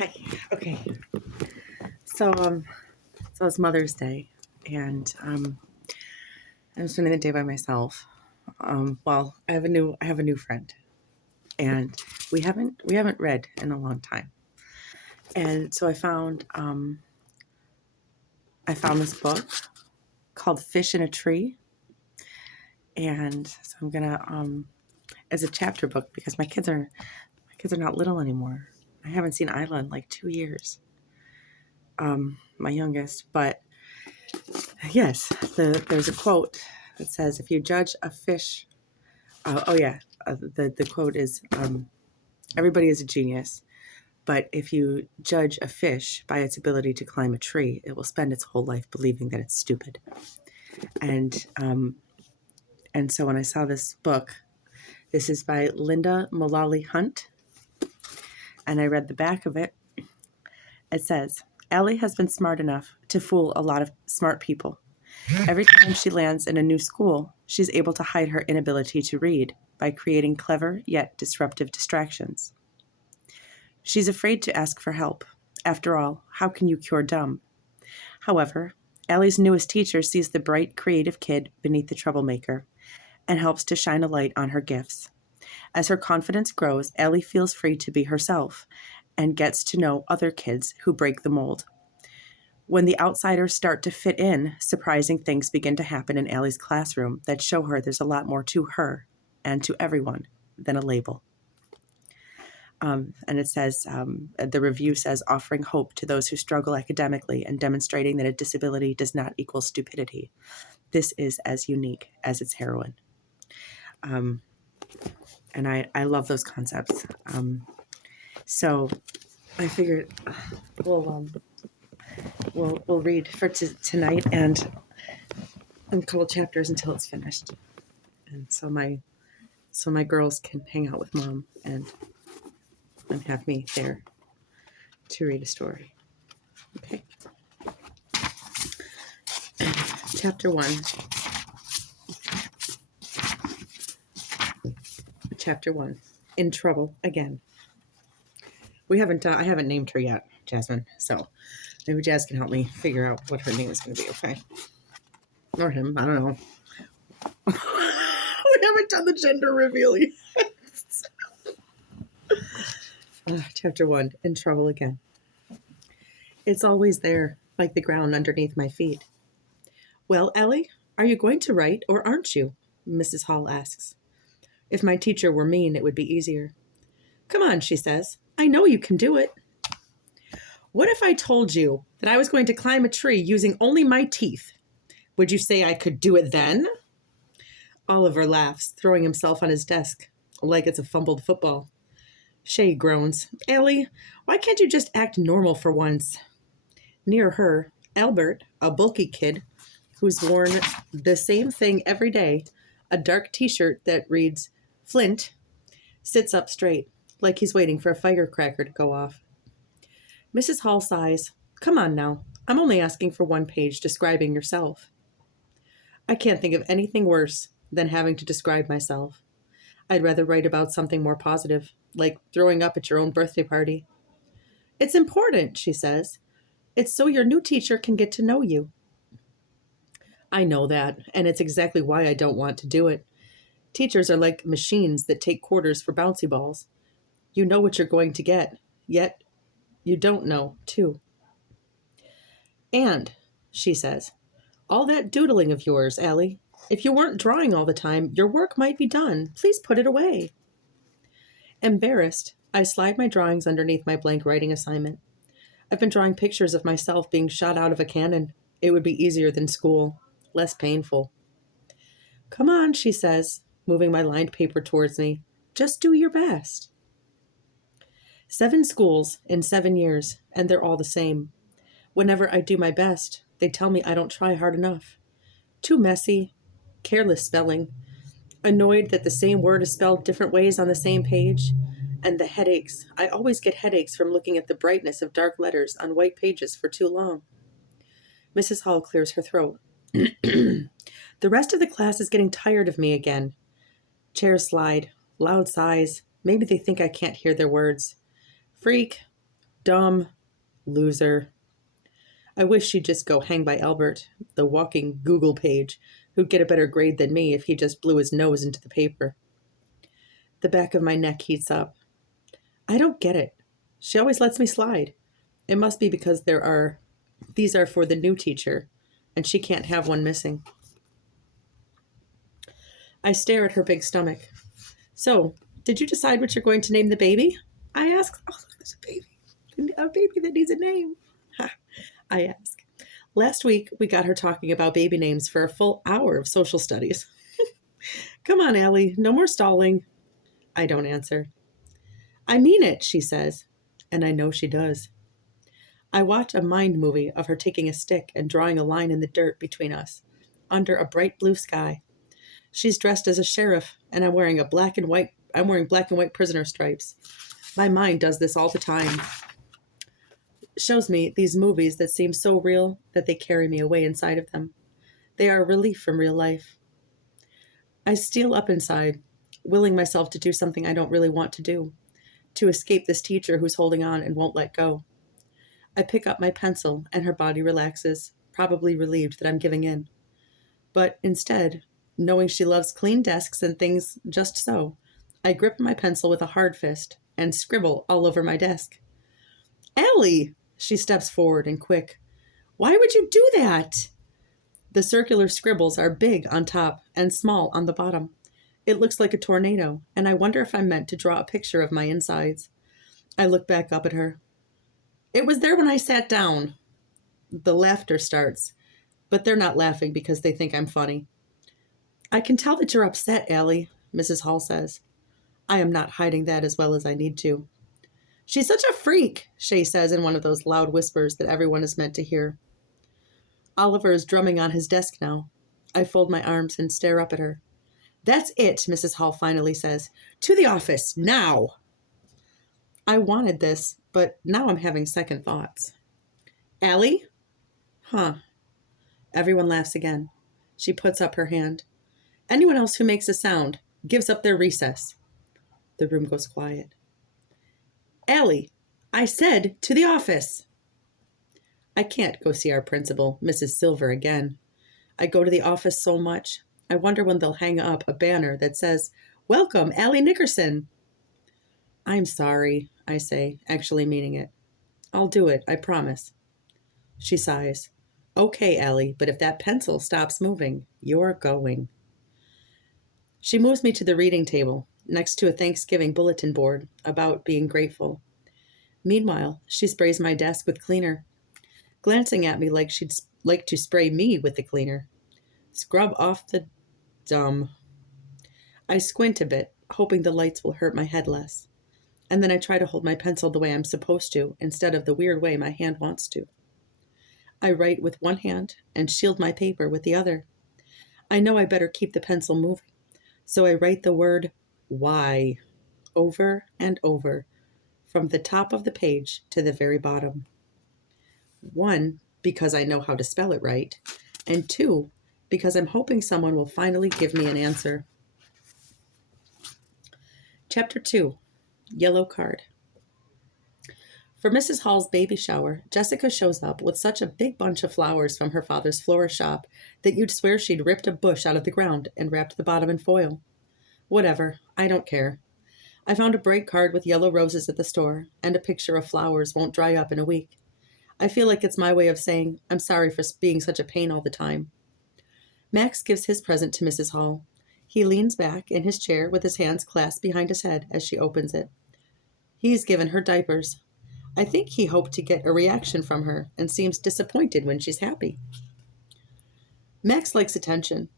Hi. Okay. So so it's Mother's Day, and I'm spending the day by myself. Well, I have a new friend, and we haven't read in a long time. And so I found this book called Fish in a Tree, and so I'm gonna as a chapter book because my kids are not little anymore. I haven't seen Iyla in like 2 years. My youngest, but yes, there's a quote that says, "If you judge a fish," the quote is, "Everybody is a genius, but if you judge a fish by its ability to climb a tree, it will spend its whole life believing that it's stupid." And and so when I saw this book, this is by Linda Mullally Hunt, and I read the back of it. It says, "Allie has been smart enough to fool a lot of smart people. Every time she lands in a new school, she's able to hide her inability to read by creating clever yet disruptive distractions. She's afraid to ask for help. After all, how can you cure dumb? However, Allie's newest teacher sees the bright, creative kid beneath the troublemaker and helps to shine a light on her gifts. As her confidence grows, Allie feels free to be herself and gets to know other kids who break the mold. When the outsiders start to fit in, surprising things begin to happen in Allie's classroom that show her there's a lot more to her and to everyone than a label." And it says, the review says, "Offering hope to those who struggle academically and demonstrating that a disability does not equal stupidity. This is as unique as its heroine." And I love those concepts. So I figured we'll read for tonight and a couple chapters until it's finished, and so my girls can hang out with Mom and have me there to read a story. Okay. Chapter 1. Chapter 1. In Trouble Again. I haven't named her yet, Jasmine, so maybe Jazz can help me figure out what her name is going to be, okay? Or him, I don't know. We haven't done the gender reveal yet. Chapter 1. In Trouble Again. It's always there, like the ground underneath my feet. "Well, Ellie, are you going to write, or aren't you?" Mrs. Hall asks. If my teacher were mean, it would be easier. "Come on," she says. "I know you can do it." "What if I told you that I was going to climb a tree using only my teeth? Would you say I could do it then?" Oliver laughs, throwing himself on his desk, like it's a fumbled football. Shay groans. "Ellie, why can't you just act normal for once?" Near her, Albert, a bulky kid who's worn the same thing every day, a dark t-shirt that reads Flint, sits up straight, like he's waiting for a firecracker to go off. Mrs. Hall sighs. "Come on now. I'm only asking for one page describing yourself." I can't think of anything worse than having to describe myself. I'd rather write about something more positive, like throwing up at your own birthday party. "It's important," she says. "It's so your new teacher can get to know you." I know that, and it's exactly why I don't want to do it. Teachers are like machines that take quarters for bouncy balls. You know what you're going to get, yet you don't know, too. "And," she says, "all that doodling of yours, Allie. If you weren't drawing all the time, your work might be done. Please put it away." Embarrassed, I slide my drawings underneath my blank writing assignment. I've been drawing pictures of myself being shot out of a cannon. It would be easier than school, less painful. "Come on," she says, moving my lined paper towards me. "Just do your best." 7 schools in 7 years, and they're all the same. Whenever I do my best, they tell me I don't try hard enough. Too messy, careless spelling, annoyed that the same word is spelled different ways on the same page, and the headaches. I always get headaches from looking at the brightness of dark letters on white pages for too long. Mrs. Hall clears her throat. The rest of the class is getting tired of me again. Chairs slide, loud sighs. Maybe they think I can't hear their words. "Freak, Dumb loser. I wish she'd just go hang by Albert, the walking Google page, who'd get a better grade than me if he just blew his nose into the paper. The back of my neck heats up. I don't get it. She always lets me slide. It must be because these are for the new teacher, and she can't have one missing. I stare at her big stomach. So, did you decide what you're going to name the baby? I ask. Oh, look, there's a baby. A baby that needs a name. Ha, I ask. Last week, we got her talking about baby names for a full hour of social studies. Come on, Allie, no more stalling. I don't answer. I mean it, she says, and I know she does. I watch a mind movie of her taking a stick and drawing a line in the dirt between us, under a bright blue sky. She's dressed as a sheriff, and I'm wearing black and white prisoner stripes. My mind does this all the time. It shows me these movies that seem so real that they carry me away inside of them. They are a relief from real life. I steal up inside, willing myself to do something I don't really want to do, to escape this teacher who's holding on and won't let go. I pick up my pencil, and her body relaxes, probably relieved that I'm giving in. But instead, knowing she loves clean desks and things just so, I grip my pencil with a hard fist and scribble all over my desk. Allie! She steps forward and quick. Why would you do that? The circular scribbles are big on top and small on the bottom. It looks like a tornado, and I wonder if I'm meant to draw a picture of my insides. I look back up at her. It was there when I sat down. The laughter starts, but they're not laughing because they think I'm funny. I can tell that you're upset, Allie, Mrs. Hall says. I am not hiding that as well as I need to. She's such a freak, Shay says in one of those loud whispers that everyone is meant to hear. Oliver is drumming on his desk now. I fold my arms and stare up at her. That's it, Mrs. Hall finally says. To the office, now! I wanted this, but now I'm having second thoughts. Allie? Huh. Everyone laughs again. She puts up her hand. Anyone else who makes a sound gives up their recess. The room goes quiet. Allie, I said to the office. I can't go see our principal, Mrs. Silver, again. I go to the office so much. I wonder when they'll hang up a banner that says, Welcome, Allie Nickerson. I'm sorry, I say, actually meaning it. I'll do it, I promise. She sighs. Okay, Allie, but if that pencil stops moving, you're going. She moves me to the reading table, next to a Thanksgiving bulletin board about being grateful. Meanwhile, she sprays my desk with cleaner, glancing at me like she'd like to spray me with the cleaner. Scrub off the dumb. I squint a bit, hoping the lights will hurt my head less. And then I try to hold my pencil the way I'm supposed to, instead of the weird way my hand wants to. I write with one hand and shield my paper with the other. I know I better keep the pencil moving, so I write the word why over and over, from the top of the page to the very bottom. 1, because I know how to spell it right, and 2, because I'm hoping someone will finally give me an answer. Chapter 2, Yellow Card. For Mrs. Hall's baby shower, Jessica shows up with such a big bunch of flowers from her father's florist shop that you'd swear she'd ripped a bush out of the ground and wrapped the bottom in foil. Whatever, I don't care. I found a bright card with yellow roses at the store, and a picture of flowers won't dry up in a week. I feel like it's my way of saying, I'm sorry for being such a pain all the time. Max gives his present to Mrs. Hall. He leans back in his chair with his hands clasped behind his head as she opens it. He's given her diapers. I think he hoped to get a reaction from her and seems disappointed when she's happy. Max likes attention.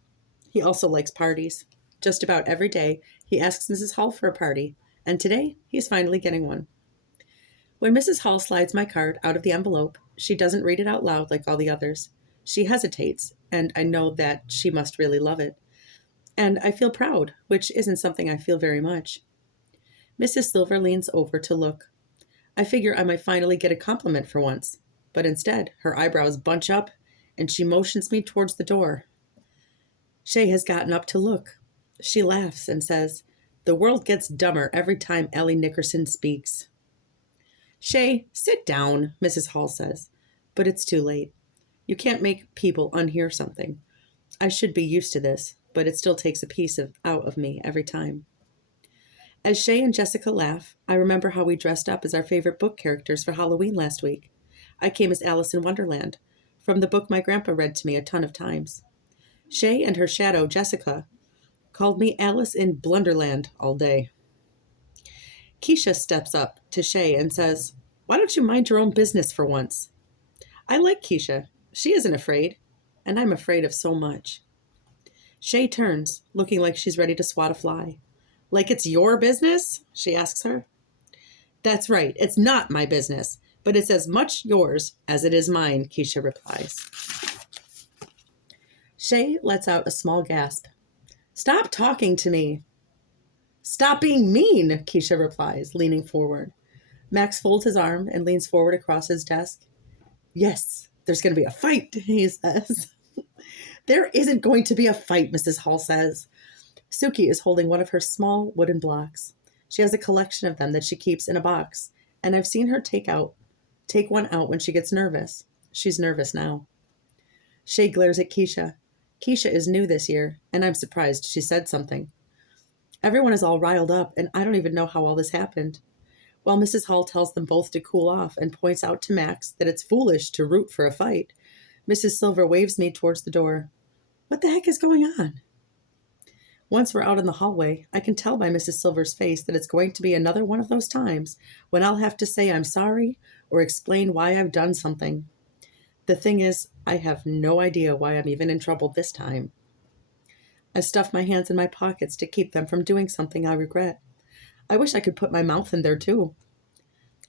He also likes parties. Just about every day, he asks Mrs. Hall for a party, and today he's finally getting one. When Mrs. Hall slides my card out of the envelope, she doesn't read it out loud like all the others. She hesitates, and I know that she must really love it. And I feel proud, which isn't something I feel very much. Mrs. Silver leans over to look. I figure I might finally get a compliment for once, but instead, her eyebrows bunch up, and she motions me towards the door. Shay has gotten up to look. She laughs and says, The world gets dumber every time Allie Nickerson speaks. Shay, sit down, Mrs. Hall says. But it's too late. You can't make people unhear something. I should be used to this, but it still takes a piece out of me every time. As Shay and Jessica laugh, I remember how we dressed up as our favorite book characters for Halloween last week. I came as Alice in Wonderland, from the book my grandpa read to me a ton of times. Shay and her shadow, Jessica, called me Alice in Blunderland all day. Keisha steps up to Shay and says, "Why don't you mind your own business for once?" I like Keisha. She isn't afraid, and I'm afraid of so much. Shay turns, looking like she's ready to swat a fly. "Like it's your business?" she asks her. "That's right, it's not my business, but it's as much yours as it is mine," Keisha replies. Shay lets out a small gasp. "Stop talking to me." "Stop being mean," Keisha replies, leaning forward. Max folds his arm and leans forward across his desk. "Yes, there's going to be a fight," he says. "There isn't going to be a fight," Mrs. Hall says. Suki is holding one of her small wooden blocks. She has a collection of them that she keeps in a box, and I've seen her take one out when she gets nervous. She's nervous now. Shay glares at Keisha. Keisha is new this year, and I'm surprised she said something. Everyone is all riled up, and I don't even know how all this happened. While Mrs. Hall tells them both to cool off and points out to Max that it's foolish to root for a fight, Mrs. Silver waves me towards the door. What the heck is going on? Once we're out in the hallway, I can tell by Mrs. Silver's face that it's going to be another one of those times when I'll have to say I'm sorry or explain why I've done something. The thing is, I have no idea why I'm even in trouble this time. I stuff my hands in my pockets to keep them from doing something I regret. I wish I could put my mouth in there too.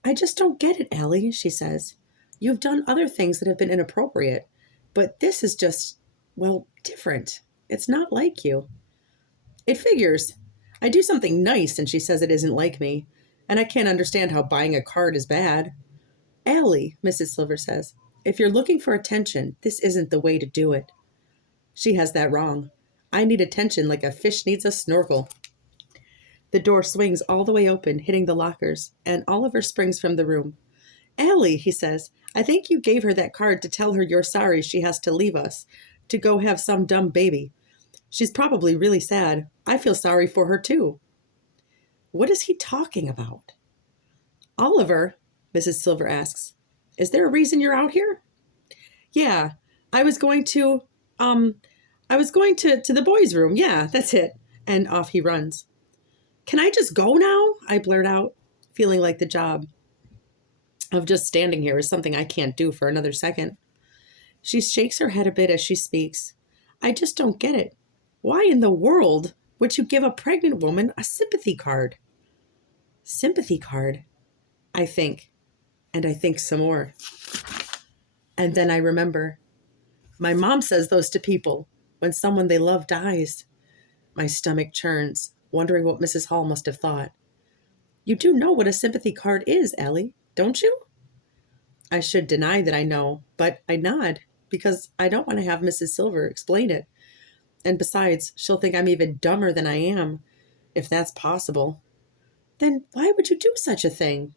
"I just don't get it, Allie," she says. "You've done other things that have been inappropriate, but this is just, well, different. It's not like you." "It figures. I do something nice and she says it isn't like me, and I can't understand how buying a card is bad." "Allie," Mrs. Silver says, "if you're looking for attention, this isn't the way to do it." She has that wrong. I need attention like a fish needs a snorkel. The door swings all the way open, hitting the lockers, and Oliver springs from the room. "Allie," he says, "I think you gave her that card to tell her you're sorry she has to leave us, to go have some dumb baby. She's probably really sad. I feel sorry for her too." What is he talking about? "Oliver," Mrs. Silver asks, "is there a reason you're out here?" "Yeah, I was going to, to the boys' room. Yeah, that's it." And off he runs. "Can I just go now?" I blurt out, feeling like the job of just standing here is something I can't do for another second. She shakes her head a bit as she speaks. "I just don't get it. Why in the world would you give a pregnant woman a sympathy card?" Sympathy card, I think, and I think some more. And then I remember. My mom says those to people when someone they love dies. My stomach churns, wondering what Mrs. Hall must have thought. "You do know what a sympathy card is, Ellie, don't you?" I should deny that I know, but I nod because I don't want to have Mrs. Silver explain it. And besides, she'll think I'm even dumber than I am, if that's possible. Then why would you do such a thing?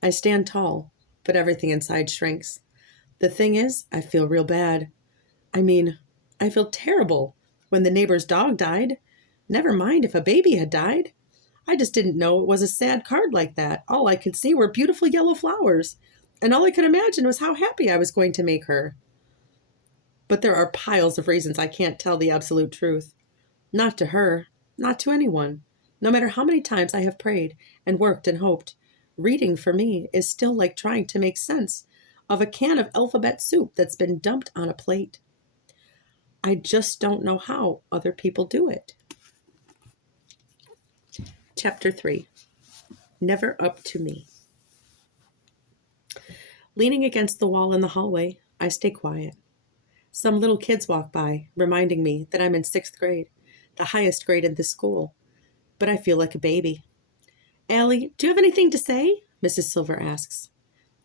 I stand tall, but everything inside shrinks. The thing is, I feel real bad. I mean, I feel terrible when the neighbor's dog died. Never mind if a baby had died. I just didn't know it was a sad card like that. All I could see were beautiful yellow flowers, and all I could imagine was how happy I was going to make her. But there are piles of reasons I can't tell the absolute truth. Not to her, not to anyone. No matter how many times I have prayed and worked and hoped, reading for me is still like trying to make sense of a can of alphabet soup that's been dumped on a plate. I just don't know how other people do it. Chapter 3. Never up to me. Leaning against the wall in the hallway, I stay quiet. Some little kids walk by, reminding me that I'm in 6th grade, the highest grade in this school. But I feel like a baby. "Allie, do you have anything to say?" Mrs. Silver asks.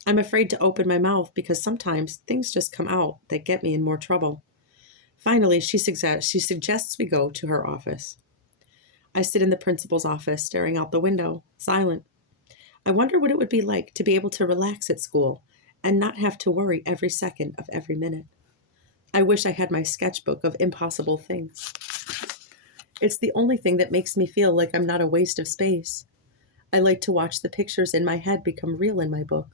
I'm afraid to open my mouth because sometimes things just come out that get me in more trouble. Finally, she suggests we go to her office. I sit in the principal's office, staring out the window, silent. I wonder what it would be like to be able to relax at school and not have to worry every second of every minute. I wish I had my sketchbook of impossible things. It's the only thing that makes me feel like I'm not a waste of space. I like to watch the pictures in my head become real in my book.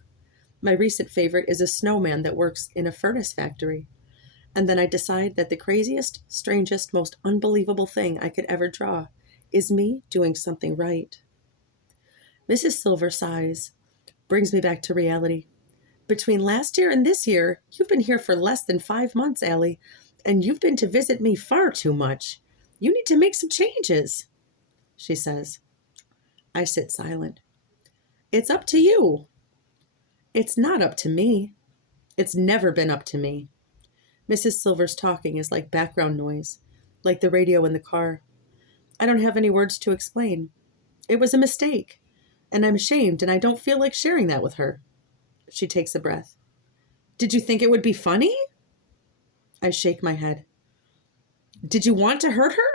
My recent favorite is a snowman that works in a furnace factory. And then I decide that the craziest, strangest, most unbelievable thing I could ever draw is me doing something right. Mrs. Silver sighs, brings me back to reality. Between last year and this year, you've been here for less than 5 months, Allie, and you've been to visit me far too much. You need to make some changes, she says. I sit silent. It's up to you. It's not up to me. It's never been up to me. Mrs. Silver's talking is like background noise, like the radio in the car. I don't have any words to explain. It was a mistake, and I'm ashamed, and I don't feel like sharing that with her. She takes a breath. Did you think it would be funny? I shake my head. Did you want to hurt her?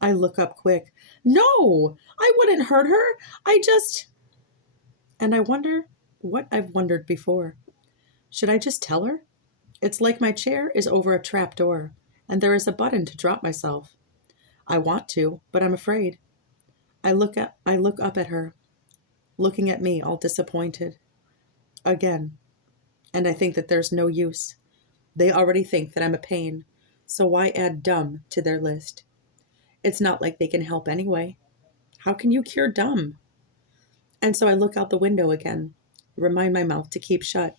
I look up quick. No, I wouldn't hurt her. And I wonder what I've wondered before. Should I just tell her? It's like my chair is over a trap door, and there is a button to drop myself. I want to, but I'm afraid. I look up at her, looking at me all disappointed. Again. And I think that there's no use. They already think that I'm a pain, so why add dumb to their list? It's not like they can help anyway. How can you cure dumb? And so I look out the window again, remind my mouth to keep shut.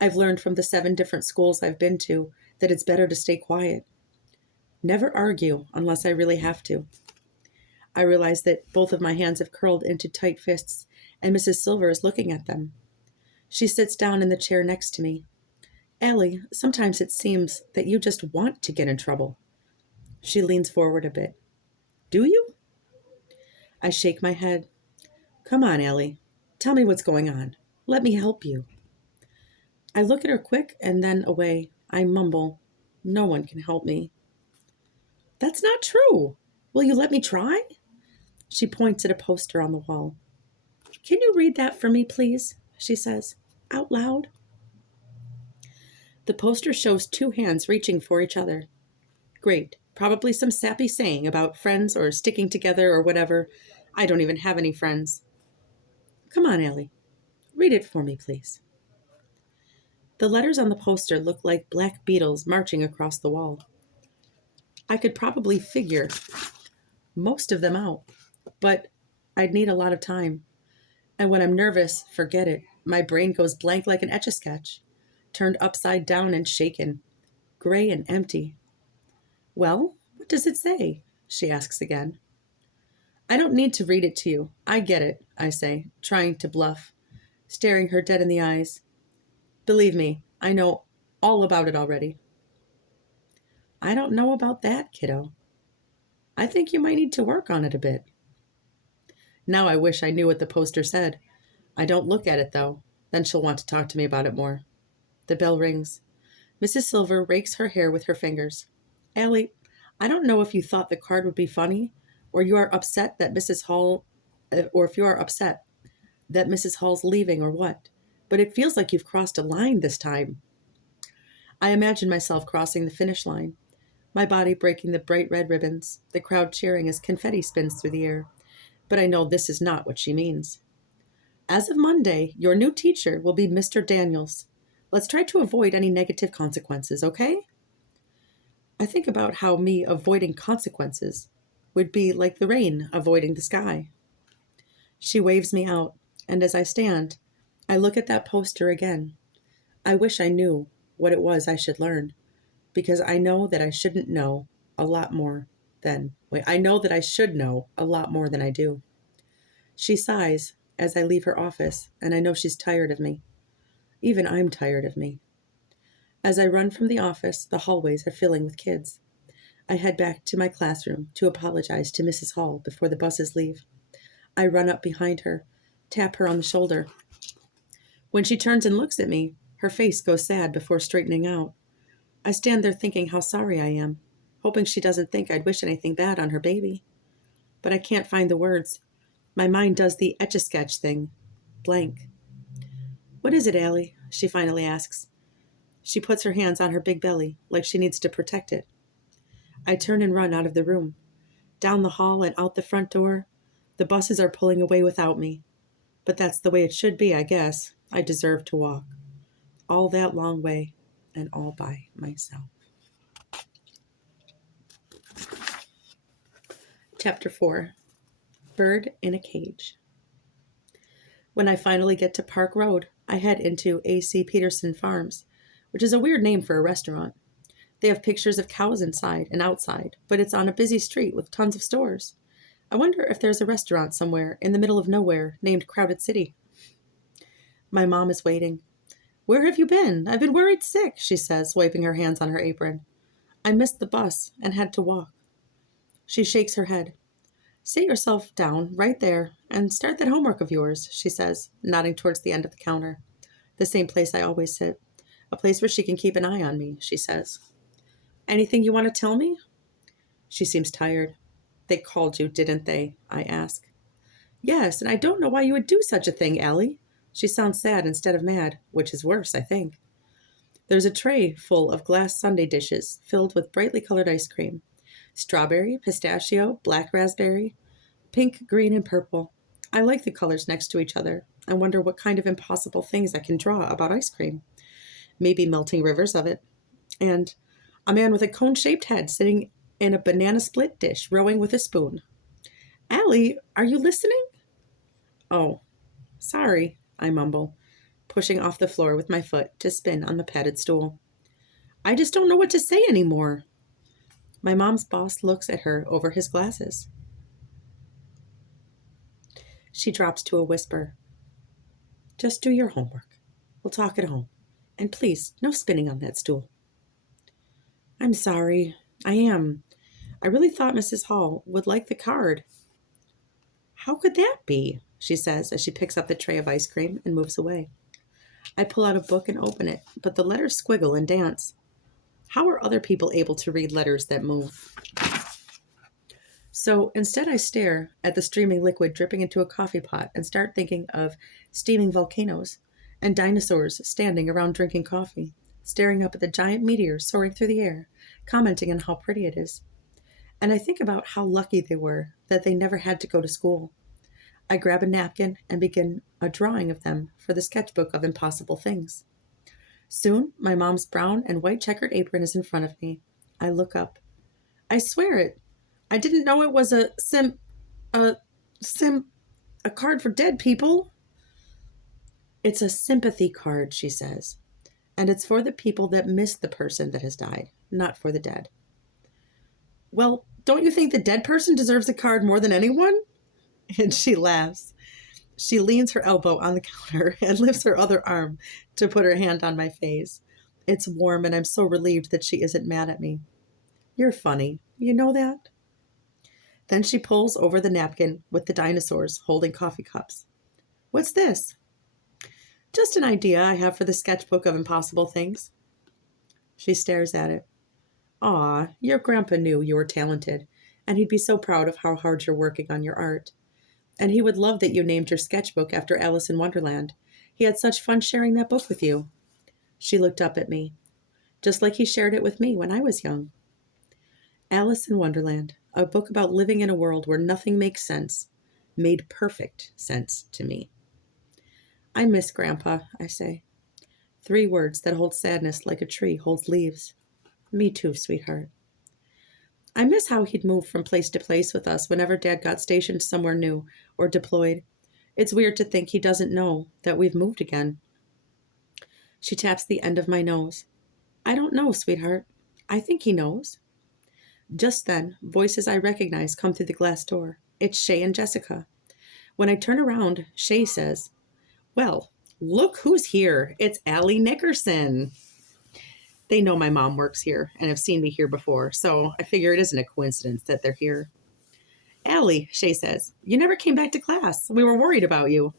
I've learned from the 7 different schools I've been to that it's better to stay quiet. Never argue unless I really have to. I realize that both of my hands have curled into tight fists, and Mrs. Silver is looking at them. She sits down in the chair next to me. Allie, sometimes it seems that you just want to get in trouble. She leans forward a bit. Do you? I shake my head. Come on, Allie. Tell me what's going on. Let me help you. I look at her quick and then away. I mumble. No one can help me. That's not true. Will you let me try? She points at a poster on the wall. Can you read that for me, please? She says, out loud. The poster shows 2 hands reaching for each other. Great. Probably some sappy saying about friends or sticking together or whatever. I don't even have any friends. Come on, Allie. Read it for me, please. The letters on the poster look like black beetles marching across the wall. I could probably figure most of them out, but I'd need a lot of time. And when I'm nervous, forget it. My brain goes blank like an Etch-a-Sketch, turned upside down and shaken, gray and empty. Well, what does it say? She asks again. I don't need to read it to you. I get it, I say, trying to bluff, staring her dead in the eyes. Believe me, I know all about it already. I don't know about that, kiddo. I think you might need to work on it a bit. Now I wish I knew what the poster said. I don't look at it, though. Then she'll want to talk to me about it more. The bell rings. Mrs. Silver rakes her hair with her fingers. Allie, I don't know if you thought the card would be funny, or if you are upset that Mrs. Hall's leaving or what, but it feels like you've crossed a line this time. I imagine myself crossing the finish line, my body breaking the bright red ribbons, the crowd cheering as confetti spins through the air. But I know this is not what she means. As of Monday, your new teacher will be Mr. Daniels. Let's try to avoid any negative consequences, okay? I think about how me avoiding consequences would be like the rain avoiding the sky. She waves me out, and as I stand, I look at that poster again. I wish I knew what it was I should learn, because I know that I shouldn't know a lot more than... I know that I should know a lot more than I do. She sighs as I leave her office, and I know she's tired of me. Even I'm tired of me. As I run from the office, the hallways are filling with kids. I head back to my classroom to apologize to Mrs. Hall before the buses leave. I run up behind her, tap her on the shoulder. When she turns and looks at me, her face goes sad before straightening out. I stand there thinking how sorry I am, hoping she doesn't think I'd wish anything bad on her baby. But I can't find the words. My mind does the etch-a-sketch thing. Blank. What is it, Allie? She finally asks. She puts her hands on her big belly, like she needs to protect it. I turn and run out of the room. Down the hall and out the front door. The buses are pulling away without me. But that's the way it should be, I guess. I deserve to walk. All that long way, and all by myself. Chapter 4. Bird in a Cage. When I finally get to Park Road, I head into A.C. Peterson Farms, which is a weird name for a restaurant. They have pictures of cows inside and outside, but it's on a busy street with tons of stores. I wonder if there's a restaurant somewhere in the middle of nowhere named Crowded City. My mom is waiting. Where have you been? I've been worried sick, she says, wiping her hands on her apron. I missed the bus and had to walk. She shakes her head. Sit yourself down right there and start that homework of yours, she says, nodding towards the end of the counter. The same place I always sit. A place where she can keep an eye on me, she says. Anything you want to tell me? She seems tired. They called you, didn't they? I ask. Yes, and I don't know why you would do such a thing, Allie. She sounds sad instead of mad, which is worse, I think. There's a tray full of glass sundae dishes filled with brightly colored ice cream. Strawberry, pistachio, black raspberry, pink, green, and purple. I like the colors next to each other. I wonder what kind of impossible things I can draw about ice cream. Maybe melting rivers of it. And a man with a cone-shaped head sitting in a banana split dish, rowing with a spoon. Allie, are you listening? Oh, sorry, I mumble, pushing off the floor with my foot to spin on the padded stool. I just don't know what to say anymore. My mom's boss looks at her over his glasses. She drops to a whisper. Just do your homework. We'll talk at home. And please, no spinning on that stool. I'm sorry. I am. I really thought Mrs. Hall would like the card. How could that be? She says as she picks up the tray of ice cream and moves away. I pull out a book and open it, but the letters squiggle and dance. How are other people able to read letters that move? So instead I stare at the streaming liquid dripping into a coffee pot and start thinking of steaming volcanoes and dinosaurs standing around drinking coffee, staring up at the giant meteors soaring through the air, commenting on how pretty it is. And I think about how lucky they were that they never had to go to school. I grab a napkin and begin a drawing of them for the sketchbook of impossible things. Soon, my mom's brown and white checkered apron is in front of me. I look up. I swear it. I didn't know it was a card for dead people. It's a sympathy card, she says. And it's for the people that miss the person that has died, not for the dead. Well, don't you think the dead person deserves a card more than anyone? And she laughs. She leans her elbow on the counter and lifts her other arm to put her hand on my face. It's warm and I'm so relieved that she isn't mad at me. You're funny. You know that? Then she pulls over the napkin with the dinosaurs holding coffee cups. What's this? Just an idea I have for the sketchbook of impossible things. She stares at it. Aw, your grandpa knew you were talented, and he'd be so proud of how hard you're working on your art. And he would love that you named your sketchbook after Alice in Wonderland. He had such fun sharing that book with you. She looked up at me, just like he shared it with me when I was young. Alice in Wonderland, a book about living in a world where nothing makes sense, made perfect sense to me. I miss Grandpa, I say. 3 words that hold sadness like a tree holds leaves. Me too, sweetheart. I miss how he'd move from place to place with us whenever Dad got stationed somewhere new or deployed. It's weird to think he doesn't know that we've moved again. She taps the end of my nose. I don't know, sweetheart. I think he knows. Just then, voices I recognize come through the glass door. It's Shay and Jessica. When I turn around, Shay says, Well, look who's here. It's Allie Nickerson. They know my mom works here and have seen me here before, so I figure it isn't a coincidence that they're here. Allie, Shay says, you never came back to class. We were worried about you.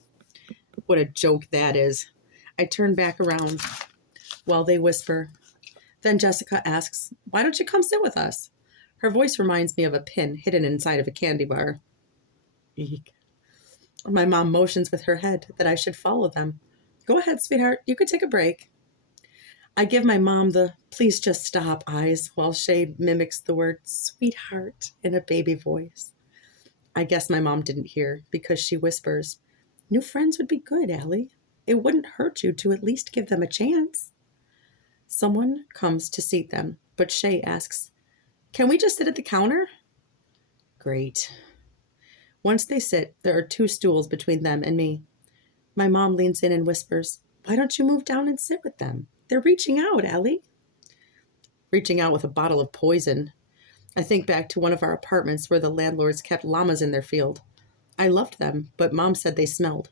What a joke that is. I turn back around while they whisper. Then Jessica asks, why don't you come sit with us? Her voice reminds me of a pin hidden inside of a candy bar. Eek. My mom motions with her head that I should follow them. Go ahead, sweetheart. You could take a break. I give my mom the please just stop eyes while Shay mimics the word sweetheart in a baby voice. I guess my mom didn't hear because she whispers, new friends would be good, Allie. It wouldn't hurt you to at least give them a chance. Someone comes to seat them, but Shay asks, can we just sit at the counter? Great. Once they sit, there are 2 stools between them and me. My mom leans in and whispers, why don't you move down and sit with them? They're reaching out, Allie. Reaching out with a bottle of poison. I think back to one of our apartments where the landlords kept llamas in their field. I loved them, but Mom said they smelled.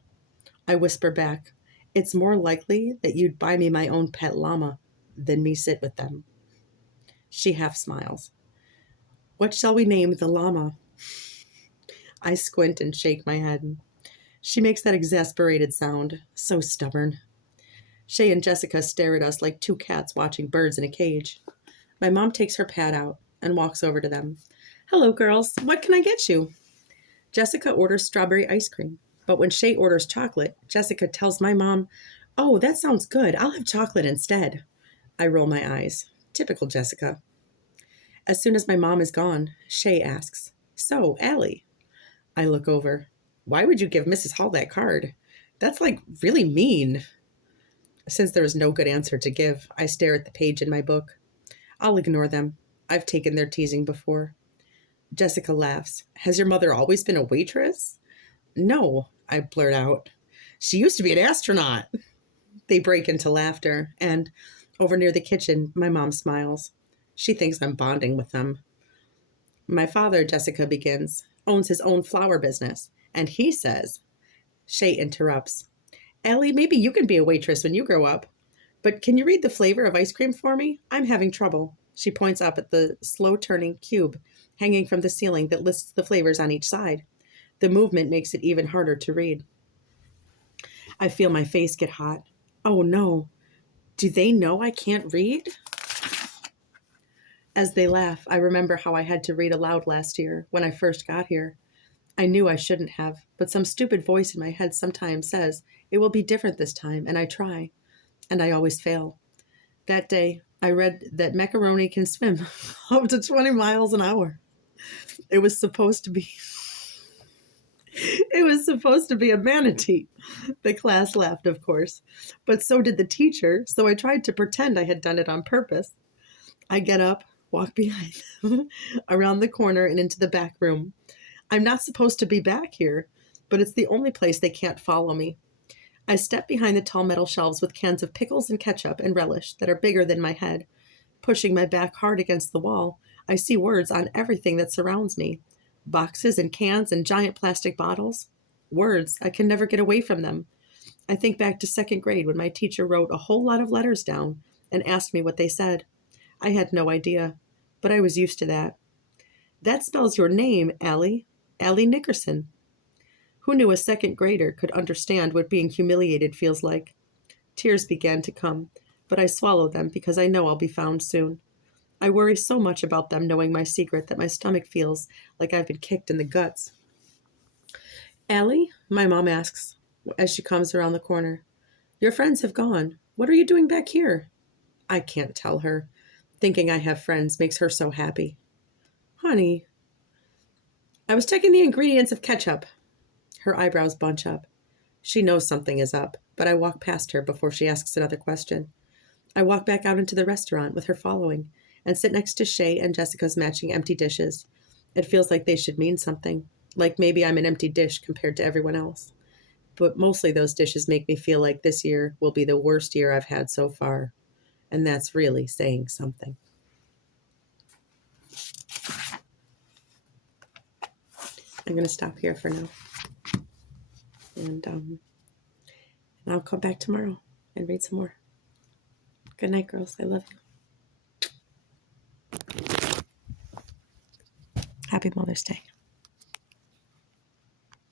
I whisper back, it's more likely that you'd buy me my own pet llama than me sit with them. She half smiles. What shall we name the llama? I squint and shake my head. She makes that exasperated sound, so stubborn. Shay and Jessica stare at us like 2 cats watching birds in a cage. My mom takes her pad out and walks over to them. Hello, girls. What can I get you? Jessica orders strawberry ice cream, but when Shay orders chocolate, Jessica tells my mom, oh, that sounds good. I'll have chocolate instead. I roll my eyes. Typical Jessica. As soon as my mom is gone, Shay asks, so, Allie. I look over. Why would you give Mrs. Hall that card? That's like really mean. Since there is no good answer to give, I stare at the page in my book. I'll ignore them. I've taken their teasing before. Jessica laughs. Has your mother always been a waitress? No, I blurt out. She used to be an astronaut. They break into laughter, and over near the kitchen, my mom smiles. She thinks I'm bonding with them. My father, Jessica begins, owns his own flower business, and he says, Shay interrupts. Allie, maybe you can be a waitress when you grow up. But can you read the flavor of ice cream for me? I'm having trouble. She points up at the slow-turning cube hanging from the ceiling that lists the flavors on each side. The movement makes it even harder to read. I feel my face get hot. Oh no. Do they know I can't read? As they laugh, I remember how I had to read aloud last year when I first got here. I knew I shouldn't have, but some stupid voice in my head sometimes says, it will be different this time, and I try. And I always fail. That day, I read that macaroni can swim up to 20 miles an hour. It was supposed to be a manatee. The class laughed, of course, but so did the teacher, so I tried to pretend I had done it on purpose. I get up, walk behind them, around the corner and into the back room. I'm not supposed to be back here, but it's the only place they can't follow me. I step behind the tall metal shelves with cans of pickles and ketchup and relish that are bigger than my head. Pushing my back hard against the wall, I see words on everything that surrounds me. Boxes and cans and giant plastic bottles. Words, I can never get away from them. I think back to 2nd grade when my teacher wrote a whole lot of letters down and asked me what they said. I had no idea, but I was used to that. That spells your name, Allie. Allie Nickerson. Who knew a 2nd grader could understand what being humiliated feels like? Tears began to come, but I swallow them because I know I'll be found soon. I worry so much about them knowing my secret that my stomach feels like I've been kicked in the guts. Allie, my mom asks as she comes around the corner. Your friends have gone. What are you doing back here? I can't tell her. Thinking I have friends makes her so happy. Honey, I was checking the ingredients of ketchup. Her eyebrows bunch up. She knows something is up, but I walk past her before she asks another question. I walk back out into the restaurant with her following and sit next to Shay and Jessica's matching empty dishes. It feels like they should mean something, like maybe I'm an empty dish compared to everyone else. But mostly those dishes make me feel like this year will be the worst year I've had so far, and that's really saying something. I'm going to stop here for now. And I'll come back tomorrow and read some more. Good night, girls. I love you. Happy Mother's Day.